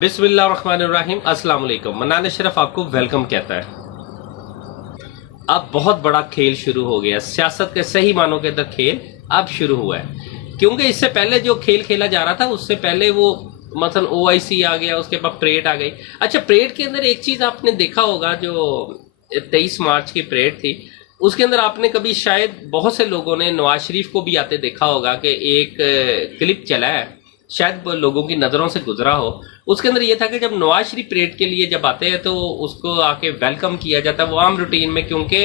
बिस्मिल्लाहिर्रहमानिर्रहीम। अस्सलाम वालेकुम। मन्नान अशरफ आपको वेलकम कहता है। अब बहुत बड़ा खेल शुरू हो गया, सियासत के सही मानों के अंदर खेल अब शुरू हुआ है। क्योंकि इससे पहले जो खेल खेला जा रहा था उससे पहले वो मतलब ओआईसी आ गया, उसके बाद परेड आ गई। अच्छा, परेड के अंदर एक चीज़ आपने देखा होगा, जो 23 मार्च की परेड थी उसके अंदर आपने कभी शायद बहुत से लोगों ने नवाज शरीफ को भी आते देखा होगा कि एक क्लिप चला है, शायद वो लोगों की नज़रों से गुजरा हो। उसके अंदर ये था कि जब नवाज शरीफ परेड के लिए जब आते हैं तो उसको आके वेलकम किया जाता है वो आम रूटीन में, क्योंकि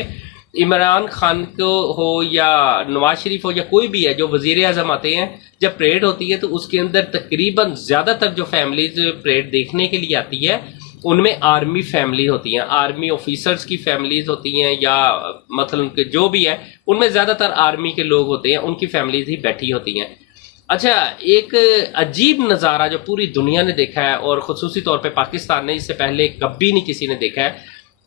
इमरान खान को हो या नवाज शरीफ हो या कोई भी है जो वजीर आजम आते हैं, जब परेड होती है तो उसके अंदर तकरीबन ज़्यादातर जो फैमिलीज परेड देखने के लिए आती है उनमें आर्मी फैमिली होती हैं, आर्मी ऑफिसर्स की फैमिलीज होती हैं, या मतलब जो भी है उनमें ज़्यादातर आर्मी के लोग होते हैं, उनकी फैमिलीज ही बैठी होती हैं। अच्छा, एक अजीब नज़ारा जो पूरी दुनिया ने देखा है और ख़ुसूसी तौर पे पाकिस्तान ने, इससे पहले कभी नहीं किसी ने देखा है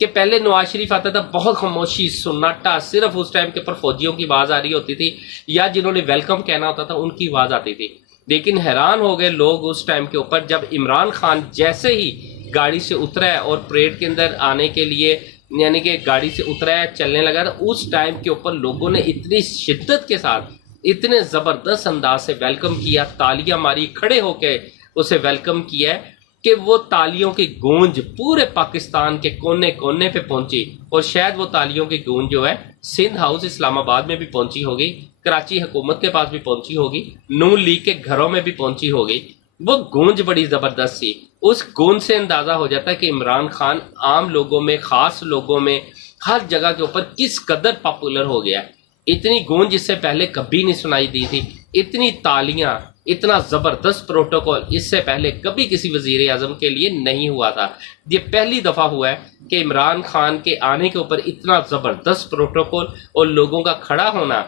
कि पहले नवाज शरीफ आता था, बहुत खामोशी सन्नाटा, सिर्फ उस टाइम के ऊपर फौजियों की आवाज़ आ रही होती थी या जिन्होंने वेलकम कहना होता था उनकी आवाज़ आती थी। लेकिन हैरान हो गए लोग उस टाइम के ऊपर जब इमरान खान जैसे ही गाड़ी से उतरा है और परेड के अंदर आने के लिए यानी कि गाड़ी से उतरा है, चलने लगा था, उस टाइम के ऊपर लोगों ने इतनी शिद्दत के साथ इतने ज़बरदस्त अंदाज से वेलकम किया, तालियां मारी, खड़े होके उसे वेलकम किया है कि वो तालियों की गूंज पूरे पाकिस्तान के कोने कोने पे पहुंची। और शायद वो तालियों की गूंज जो है सिंध हाउस इस्लामाबाद में भी पहुंची होगी, कराची हुकूमत के पास भी पहुंची होगी, नून लीग के घरों में भी पहुंची होगी। वो गूंज बड़ी ज़बरदस्त थी। उस गूंज से अंदाज़ा हो जाता है कि इमरान खान आम लोगों में, ख़ास लोगों में, हर जगह के ऊपर किस कदर पॉपुलर हो गया है। इतनी गूंज इससे पहले कभी नहीं सुनाई दी थी, इतनी तालियां, इतना ज़बरदस्त प्रोटोकॉल इससे पहले कभी किसी वज़ीर आज़म के लिए नहीं हुआ था। ये पहली दफ़ा हुआ है कि इमरान खान के आने के ऊपर इतना ज़बरदस्त प्रोटोकॉल और लोगों का खड़ा होना,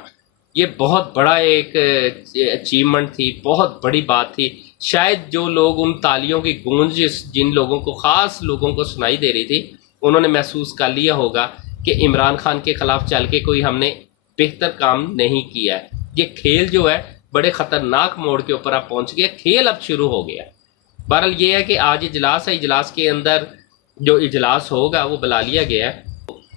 ये बहुत बड़ा एक अचीवमेंट थी, बहुत बड़ी बात थी। शायद जो लोग उन तालियों की गूंज जिन लोगों को, ख़ास लोगों को सुनाई दे रही थी, उन्होंने महसूस कर लिया होगा कि इमरान खान के ख़िलाफ़ चल के कोई हमने बेहतर काम नहीं किया है। ये खेल जो है बड़े ख़तरनाक मोड़ के ऊपर अब पहुंच गया, खेल अब शुरू हो गया। बहरहाल ये है कि आज इजलास है, इजलास के अंदर जो इजलास होगा वो बुला लिया गया है।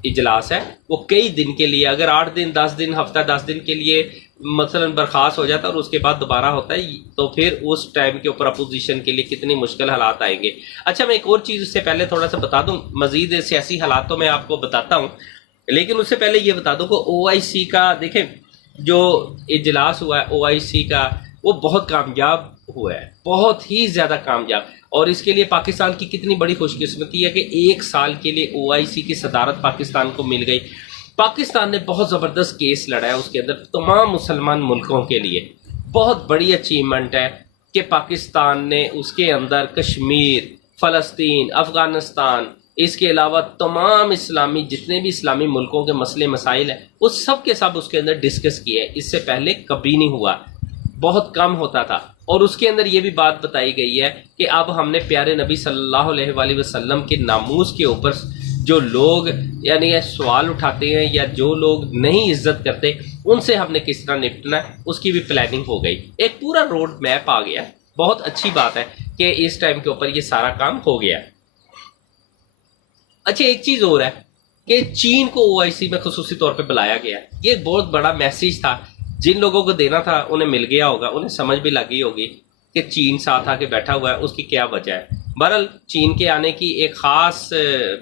इजलास है वो कई दिन के लिए, अगर 8 दिन 10 दिन हफ्ता 10 दिन के लिए मसलन बर्खास्त हो जाता है और उसके बाद दोबारा होता है, तो फिर उस टाइम के ऊपर अपोजिशन के लिए कितनी मुश्किल हालात आएंगे। अच्छा, मैं एक और चीज़ उससे पहले थोड़ा सा बता दूं, मजीद सियासी हालात तो मैं आपको बताता हूँ, लेकिन उससे पहले ये बता दो कि ओआईसी का देखें जो इजलास हुआ है ओआईसी का, वो बहुत कामयाब हुआ है, बहुत ही ज़्यादा कामयाब। और इसके लिए पाकिस्तान की कितनी बड़ी खुशकिस्मती है कि 1 साल के लिए ओआईसी की सदारत पाकिस्तान को मिल गई। पाकिस्तान ने बहुत ज़बरदस्त केस लड़ा है उसके अंदर तमाम मुसलमान मुल्कों के लिए। बहुत बड़ी अचीवमेंट है कि पाकिस्तान ने उसके अंदर कश्मीर, फ़लस्तीन, अफ़गानिस्तान, इसके अलावा तमाम इस्लामी जितने भी इस्लामी मुल्कों के मसले मसाइल हैं वो सब के सब उसके अंदर डिस्कस किए। इससे पहले कभी नहीं हुआ, बहुत कम होता था। और उसके अंदर ये भी बात बताई गई है कि अब हमने प्यारे नबी सल्लल्लाहु अलैहि वसल्लम के नामूस के ऊपर जो लोग यानी सवाल उठाते हैं या जो लोग नहीं इज्जत करते उनसे हमने किस तरह निपटना है, उसकी भी प्लानिंग हो गई। एक पूरा रोड मैप आ गया। बहुत अच्छी बात है कि इस टाइम के ऊपर ये सारा काम हो गया। अच्छा, एक चीज़ और है कि चीन को ओआईसी में खुसूसी तौर पे बुलाया गया। ये एक बहुत बड़ा मैसेज था, जिन लोगों को देना था उन्हें मिल गया होगा, उन्हें समझ भी लगी होगी कि चीन साथ आके बैठा हुआ है, उसकी क्या वजह है। बहरहाल चीन के आने की एक ख़ास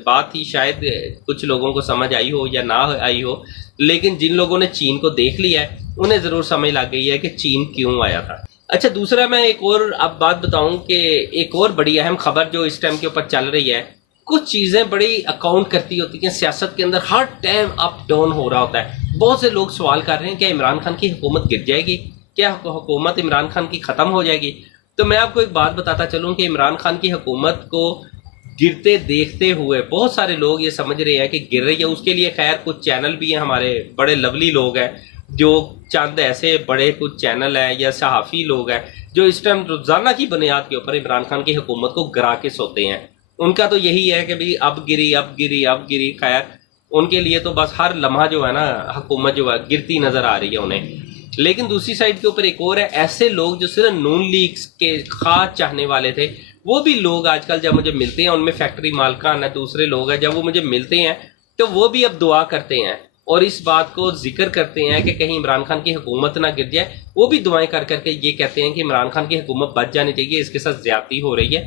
बात ही शायद कुछ लोगों को समझ आई हो या ना आई हो, लेकिन जिन लोगों ने चीन को देख लिया है उन्हें ज़रूर समझ लग गई है कि चीन क्यों आया था। अच्छा, दूसरा मैं एक और अब बात बताऊं कि एक और बड़ी अहम खबर जो इस टाइम के ऊपर चल रही है, कुछ चीज़ें बड़ी अकाउंट करती होती हैं सियासत के अंदर, हर टाइम अप डाउन हो रहा होता है। बहुत से लोग सवाल कर रहे हैं क्या इमरान खान की हुकूमत गिर जाएगी, क्या हुकूमत इमरान खान की ख़त्म हो जाएगी। तो मैं आपको एक बात बताता चलूँ कि इमरान खान की हुकूमत को गिरते देखते हुए बहुत सारे लोग ये समझ रहे हैं कि गिर रही है। उसके लिए खैर कुछ चैनल भी हैं, हमारे बड़े लवली लोग हैं, जो चंद ऐसे बड़े कुछ चैनल हैं या सहाफ़ी लोग हैं जो इस टाइम रोज़ाना की बुनियाद के ऊपर इमरान खान की हुकूमत को गिरा के सोते हैं। उनका तो यही है कि भाई अब गिरी अब गिरी अब गिरी। खैर उनके लिए तो बस हर लम्हा जो है ना हुकूमत जो है गिरती नज़र आ रही है उन्हें। लेकिन दूसरी साइड के ऊपर एक और है, ऐसे लोग जो सिर्फ नून लीग के खास चाहने वाले थे وہ بھی لوگ آج کل جب مجھے ملتے ہیں، ان میں فیکٹری مالکان ہے، دوسرے لوگ ہیں، جب وہ مجھے ملتے ہیں تو وہ بھی اب دعا کرتے ہیں اور اس بات کو ذکر کرتے ہیں کہ کہیں عمران خان کی حکومت نہ گر جائے. وہ بھی دعائیں کر کر کے یہ کہتے ہیں کہ عمران خان کی حکومت بچ جانی چاہیے، اس کے ساتھ زیادتی ہو رہی ہے.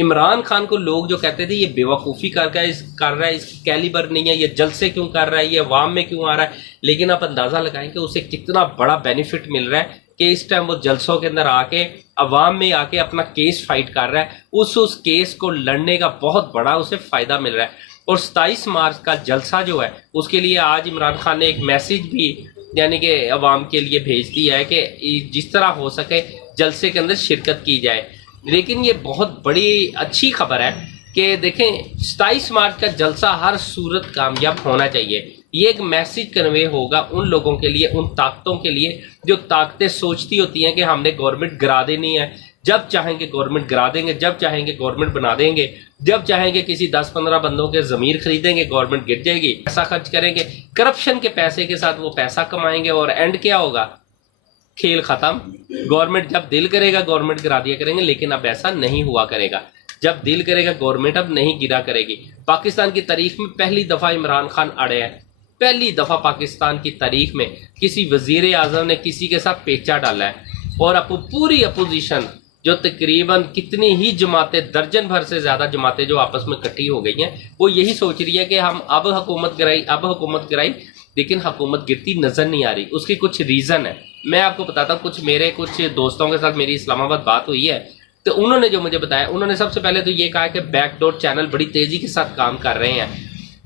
عمران خان کو لوگ جو کہتے تھے یہ بیوقوفی کر رہا ہے، اس کی کیلیبر نہیں ہے، یہ جلسے کیوں کر رہا ہے، یہ عوام میں کیوں آ رہا ہے، لیکن آپ اندازہ لگائیں کہ اسے کتنا بڑا بینیفٹ مل رہا ہے کہ اس ٹائم وہ جلسوں کے اندر آ کے عوام میں آ کے اپنا کیس فائٹ کر رہا ہے. اس کیس کو لڑنے کا بہت بڑا اسے فائدہ مل رہا ہے. اور 27 مارچ کا جلسہ جو ہے اس کے لیے آج عمران خان نے ایک میسیج بھی یعنی کہ عوام کے لیے بھیج دیا ہے کہ جس طرح ہو سکے جلسے کے اندر شرکت کی جائے. لیکن یہ بہت بڑی اچھی خبر ہے کہ دیکھیں 27 مارچ کا جلسہ ہر صورت کامیاب ہونا چاہیے. یہ ایک میسیج کنوے ہوگا ان لوگوں کے لیے، ان طاقتوں کے لیے جو طاقتیں سوچتی ہوتی ہیں کہ ہم نے گورنمنٹ گرا دینی ہے، جب چاہیں گے گورنمنٹ گرا دیں گے، جب چاہیں گے گورنمنٹ بنا دیں گے، جب چاہیں گے کسی 10-15 بندوں کے ضمیر خریدیں گے، گورنمنٹ گر جائے گی، پیسہ خرچ کریں گے، کرپشن کے پیسے کے ساتھ وہ پیسہ کمائیں گے اور اینڈ کیا ہوگا؟ کھیل ختم. گورنمنٹ جب دل کرے گا گورنمنٹ گرا دیا کریں گے، لیکن اب ایسا نہیں ہوا کرے گا. جب دل کرے گا گورنمنٹ اب نہیں گرا کرے گی. پاکستان کی تاریخ میں پہلی دفعہ عمران خان اڑے ہیں، پہلی دفعہ پاکستان کی تاریخ میں کسی وزیر اعظم نے کسی کے ساتھ پیچا ڈالا ہے. اور پوری اپوزیشن جو تقریباً کتنی ہی جماعتیں، درجن بھر سے زیادہ جماعتیں جو آپس میں اکٹھی ہو گئی ہیں، وہ یہی سوچ رہی ہے کہ ہم اب حکومت گرائی، لیکن حکومت گرتی نظر نہیں آ رہی. اس کی کچھ ریزن ہے، میں آپ کو بتاتا ہوں. کچھ دوستوں کے ساتھ میری اسلام آباد بات ہوئی ہے تو انہوں نے جو مجھے بتایا، انہوں نے سب سے پہلے تو یہ کہا کہ بیک ڈور چینل بڑی تیزی کے ساتھ کام کر رہے ہیں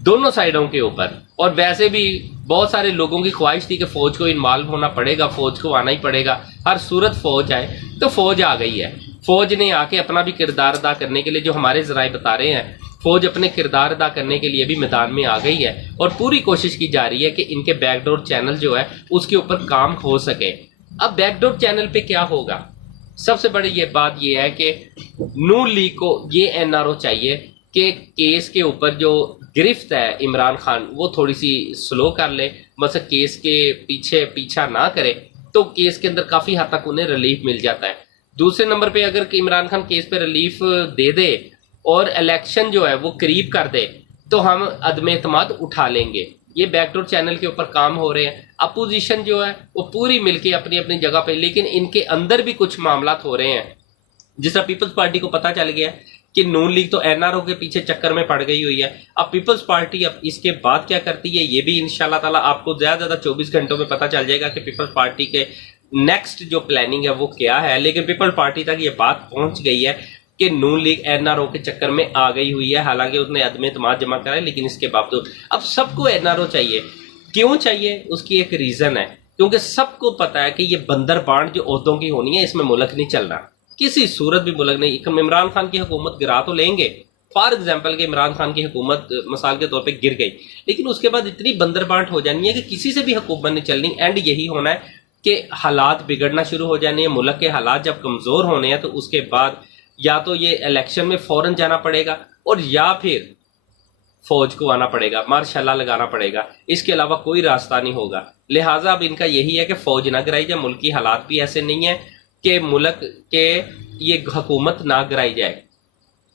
دونوں سائڈوں کے اوپر. اور ویسے بھی بہت سارے لوگوں کی خواہش تھی کہ فوج کو انوالو ہونا پڑے گا، فوج کو آنا ہی پڑے گا، ہر صورت فوج آئے. تو فوج آ گئی ہے. فوج نے آ کے اپنا بھی کردار ادا کرنے کے لیے، جو ہمارے ذرائع بتا رہے ہیں، فوج اپنے کردار ادا کرنے کے لیے بھی میدان میں آ گئی ہے اور پوری کوشش کی جا رہی ہے کہ ان کے بیک ڈور چینل جو ہے اس کے اوپر کام ہو سکے. اب بیک ڈور چینل پہ کیا ہوگا؟ سب سے بڑی یہ بات یہ ہے کہ نون لیگ کو یہ NRO چاہیے کہ کیس کے اوپر جو گرفت ہے عمران خان وہ تھوڑی سی سلو کر لے، مثلا کیس کے پیچھا نہ کرے تو کیس کے اندر کافی حد تک انہیں ریلیف مل جاتا ہے. دوسرے نمبر پہ اگر عمران خان کیس پہ ریلیف دے دے اور الیکشن جو ہے وہ قریب کر دے تو ہم عدم اعتماد اٹھا لیں گے. یہ بیک ڈور چینل کے اوپر کام ہو رہے ہیں. اپوزیشن جو ہے وہ پوری مل کے اپنی اپنی جگہ پہ، لیکن ان کے اندر بھی کچھ معاملات ہو رہے ہیں. جس طرح پیپلز پارٹی کو پتہ چل گیا کہ نون لیگ تو NRO کے پیچھے چکر میں پڑ گئی ہوئی ہے. اب پیپلز پارٹی اب اس کے بعد کیا کرتی ہے یہ بھی انشاءاللہ تعالیٰ آپ کو زیادہ 24 گھنٹوں میں پتہ چل جائے گا کہ پیپلز پارٹی کے نیکسٹ جو پلاننگ ہے وہ کیا ہے. لیکن پیپلز پارٹی تک یہ بات پہنچ گئی ہے کہ نون لیگ NRO کے چکر میں آ گئی ہوئی ہے. حالانکہ اس نے عدم اعتماد جمع کرا ہے، لیکن اس کے باوجود اب سب کو NRO چاہیے. کیوں چاہیے؟ اس کی ایک ریزن ہے، کیونکہ سب کو پتا ہے کہ یہ بندر بانٹ جو عہدوں کی ہونی ہے اس میں ملک نہیں چلنا، کسی صورت بھی ملک نہیں. عمران خان کی حکومت گرا تو لیں گے، فار ایگزامپل کہ عمران خان کی حکومت مثال کے طور پہ گر گئی، لیکن اس کے بعد اتنی بندر بانٹ ہو جانی ہے کہ کسی سے بھی حکومت نہیں چلنی. اینڈ یہی ہونا ہے کہ حالات بگڑنا شروع ہو جانے ہیں. ملک کے حالات جب کمزور ہونے ہیں تو اس کے بعد یا تو یہ الیکشن میں فوراً جانا پڑے گا اور یا پھر فوج کو آنا پڑے گا، ماشاء اللہ لگانا پڑے گا. اس کے علاوہ کوئی راستہ نہیں ہوگا. لہٰذا اب ان کا یہی ہے کہ فوج نہ گرائی جائے. ملک کی حالات بھی ایسے نہیں ہیں کہ ملک کے یہ حکومت نہ گرائی جائے.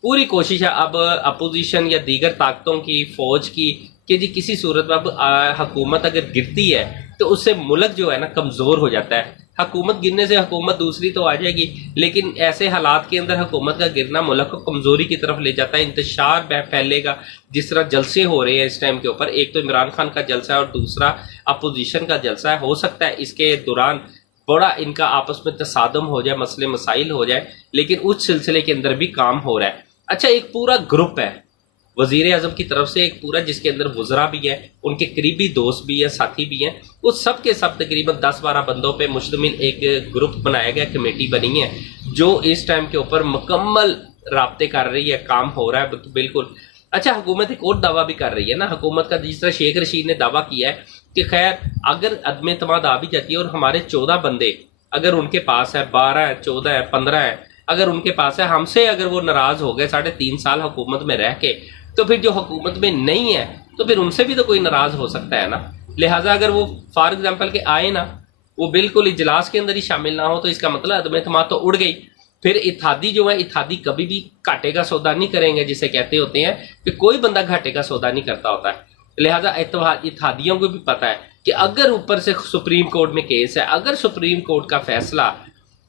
پوری کوشش ہے اب اپوزیشن یا دیگر طاقتوں کی، فوج کی، کہ جی کسی صورت میں اب حکومت اگر گرتی ہے تو اس سے ملک جو ہے نا کمزور ہو جاتا ہے. حکومت گرنے سے حکومت دوسری تو آ جائے گی، لیکن ایسے حالات کے اندر حکومت کا گرنا ملک کو کمزوری کی طرف لے جاتا ہے. انتشار پھیلے گا. جس طرح جلسے ہو رہے ہیں اس ٹائم کے اوپر، ایک تو عمران خان کا جلسہ ہے اور دوسرا اپوزیشن کا جلسہ ہے. ہو سکتا ہے اس کے دوران بڑا ان کا آپس میں تصادم ہو جائے، مسئلے مسائل ہو جائے، لیکن اس سلسلے کے اندر بھی کام ہو رہا ہے. اچھا، ایک پورا گروپ ہے وزیر اعظم کی طرف سے، ایک پورا جس کے اندر وزراء بھی ہیں، ان کے قریبی دوست بھی ہیں، ساتھی بھی ہیں. وہ سب کے سب تقریباً 10-12 بندوں پہ مشتمل ایک گروپ بنایا گیا، کمیٹی بنی ہے جو اس ٹائم کے اوپر مکمل رابطے کر رہی ہے. کام ہو رہا ہے بالکل. اچھا، حکومت ایک اور دعویٰ بھی کر رہی ہے نا، حکومت کا جس طرح شیخ رشید نے دعویٰ کیا ہے کہ خیر اگر عدم اعتماد آ بھی جاتی ہے اور ہمارے 14 بندے اگر ان کے پاس ہے، 12 ہے، 14 ہے، 15 ہے، اگر ان کے پاس ہے، ہم سے اگر وہ ناراض ہو گئے 3.5 سال حکومت میں رہ کے، تو پھر جو حکومت میں نہیں ہے تو پھر ان سے بھی تو کوئی ناراض ہو سکتا ہے نا. لہٰذا اگر وہ فار ایگزامپل کہ آئے نا، وہ بالکل اجلاس کے اندر ہی شامل نہ ہو، تو اس کا مطلب عدم اعتماد تو اڑ گئی. फिर इत्यादि जो है, इत्यादि कभी भी घाटे का सौदा नहीं करेंगे, जिसे कहते होते हैं कि कोई बंदा घाटे का सौदा नहीं करता होता है। लिहाजा इत्यादियों को भी पता है कि अगर ऊपर से सुप्रीम कोर्ट में केस है, अगर सुप्रीम कोर्ट का फैसला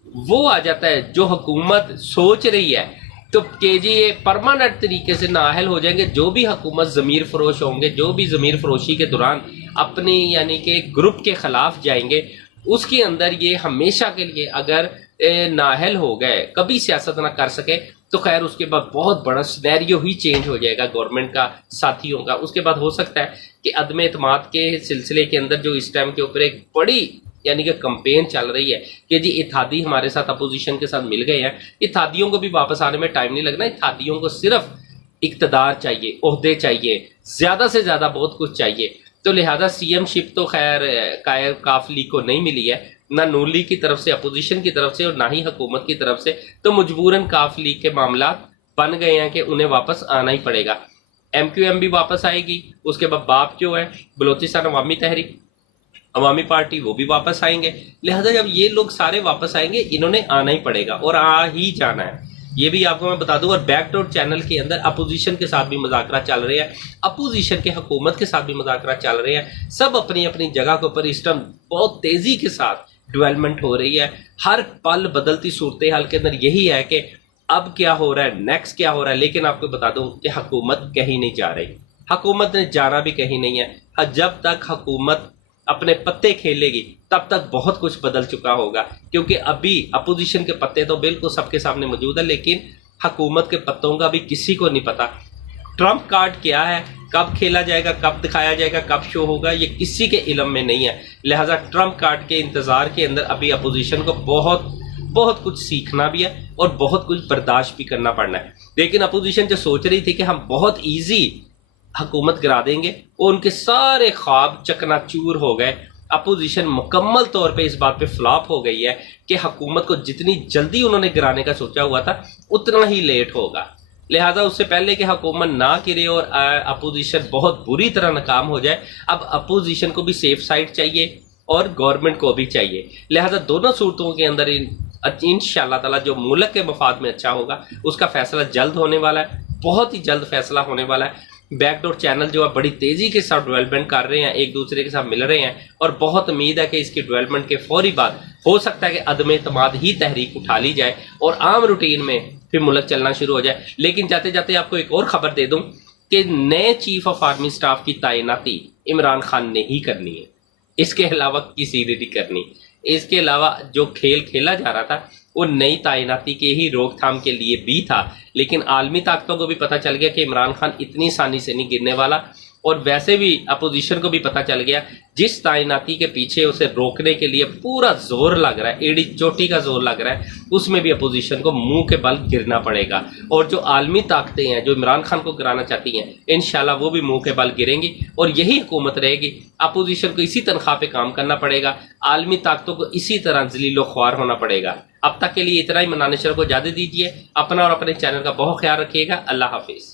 वो आ जाता है जो हुकूमत सोच रही है, तो कि जी ये परमानेंट तरीके से नाअहल हो जाएंगे जो भी हुकूमत ज़मीर फरोश होंगे, जो भी ज़मीर फरोशी के दौरान अपनी यानी कि ग्रुप के ख़िलाफ़ जाएंगे, उसके अंदर ये हमेशा के लिए अगर नाअहल हो गए, कभी सियासत ना कर सके, तो खैर उसके बाद बहुत बड़ा सिनेरियो ही चेंज हो जाएगा गवर्नमेंट का, साथियों का। उसके बाद हो सकता है कि अदम एतमाद के सिलसिले के अंदर जो इस टाइम के ऊपर एक बड़ी यानी कि कंपेन चल रही है कि जी इत्यादि हमारे साथ अपोजिशन के साथ मिल गए हैं, इत्यादियों को भी वापस आने में टाइम नहीं लगना। इत्यादियों को सिर्फ इक़्तिदार चाहिए, ओहदे चाहिए, ज़्यादा से ज़्यादा बहुत कुछ चाहिए। तो लिहाजा सीएम शिप तो खैर काफ लीग को नहीं मिली है, ना नून लीग की तरफ से, अपोजिशन की तरफ से, और ना ही हुकूमत की तरफ से। तो मजबूरन काफ लीग के मामला बन गए हैं कि उन्हें वापस आना ही पड़ेगा। MQM भी वापस आएगी, उसके बाद बाप जो है बलोचिस्तान अवामी तहरीक, अवामी पार्टी, वो भी वापस आएंगे। लिहाजा जब ये लोग सारे वापस आएंगे, इन्होंने आना ही पड़ेगा और आ ही जाना है, ये भी आपको मैं बता दूं। और बैकडोर चैनल के अंदर अपोजिशन के साथ भी मुज़ाकरा चल रहे हैं, अपोजिशन के हुकूमत के साथ भी मुज़ाकरा चल रहे हैं। सब अपनी अपनी जगह के ऊपर इस टाइम बहुत तेज़ी के साथ डेवलपमेंट हो रही है। हर पल बदलती सूरत हाल के अंदर यही है कि अब क्या हो रहा है, नेक्स्ट क्या हो रहा है। लेकिन आपको बता दूं कि हुकूमत कहीं नहीं जा रही, हुकूमत ने जाना भी कहीं नहीं है। जब तक हुकूमत अपने पत्ते खेलेगी तब तक बहुत कुछ बदल चुका होगा, क्योंकि अभी अपोजिशन के पत्ते तो बिल्कुल सबके सामने मौजूद है, लेकिन हुकूमत के पत्तों का भी किसी को नहीं पता। ट्रम्प कार्ड क्या है, कब खेला जाएगा, कब दिखाया जाएगा, कब शो होगा, ये किसी के इल्म में नहीं है। लिहाजा ट्रम्प कार्ड के इंतज़ार के अंदर अभी अपोजिशन को बहुत कुछ सीखना भी है और बहुत कुछ बर्दाश्त भी करना पड़ना है। लेकिन अपोजिशन जो सोच रही थी कि हम बहुत ईजी हुकूमत गिरा देंगे, वो उनके सारे ख्वाब चकनाचूर हो गए। अपोजिशन मुकम्मल तौर पे इस बात पे फ्लॉप हो गई है कि हुकूमत को जितनी जल्दी उन्होंने गिराने का सोचा हुआ था उतना ही लेट होगा। लिहाजा उससे पहले कि हुकूमत ना गिरे और अपोजिशन बहुत बुरी तरह नाकाम हो जाए, अब अपोजिशन को भी सेफ साइड चाहिए और गवर्नमेंट को भी चाहिए। लिहाजा दोनों सूरतों के अंदर इंशाअल्लाह ताला जो मुल्क के मफाद में अच्छा होगा उसका फैसला जल्द होने वाला है, बहुत ही जल्द फैसला होने वाला है। बैकडोर चैनल जो है बड़ी तेज़ी के साथ डेवलपमेंट कर रहे हैं, एक दूसरे के साथ मिल रहे हैं और बहुत उम्मीद है कि इसकी डेवलपमेंट के फौरी बाद हो सकता है कि अदम एतमाद ही तहरीक उठा ली जाए और आम रूटीन में फिर मुल्क चलना शुरू हो जाए। लेकिन जाते जाते आपको एक और ख़बर दे दूं कि नए चीफ ऑफ आर्मी स्टाफ की तैनाती इमरान खान ने ही करनी है, इसके अलावा किसी ने नहीं करनी। इसके अलावा जो खेल खेला जा रहा था वो नई तैनाती के ही रोकथाम के लिए भी था, लेकिन आलमी ताकतों को भी पता चल गया कि इमरान खान इतनी आसानी से नहीं गिरने वाला, और वैसे भी अपोजिशन को भी पता चल गया जिस तैनाती के पीछे उसे रोकने के लिए पूरा जोर लग रहा है, एड़ी चोटी का जोर लग रहा है, उसमें भी अपोजिशन को मुंह के बल गिरना पड़ेगा। और जो आलमी ताकतें हैं जो इमरान खान को गिराना चाहती हैं, इंशाल्लाह वो भी मुंह के बल गिरेंगी और यही हुकूमत रहेगी। अपोजिशन को इसी तनख्वाह पे काम करना पड़ेगा, आलमी ताकतों को इसी तरह जलीलो ख्वार होना पड़ेगा। अब तक के लिए इतना ही। मनान अशरफ को इजाज़त दीजिए, अपना और अपने चैनल का बहुत ख्याल रखिएगा। अल्लाह हाफिज़।